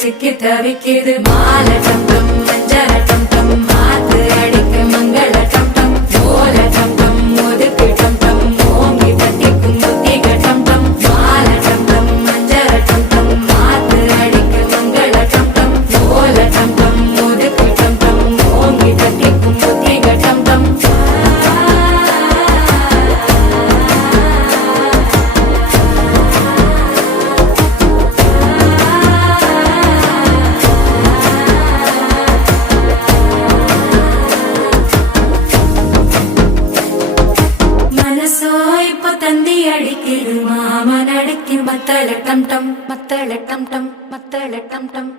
சிக்கி தவிக்குது மாலை டம் டம் மஞ்சள டம் டம் மாத்து அடிக்கு மங்கள டம் டம் ஓல டம் டம் ஒதுக்கு டம் டம் ஓங்கி தட்டிக்கும் புத்திக டம் டம் மாலை டம் டம் மஞ்சள டம் டம் மாத்து அடிக்கு மங்கள டம் டம் ஓல டம் டம் ஒதுக்கு டம் டம் ஓங்கி தட்டிக்கும் புத்திக டம் டம் தந்தி அடிக்குது மாமன் அடிக்கு மத்தள டம் டம் மத்தள டம் டம் மத்தள டம் டம்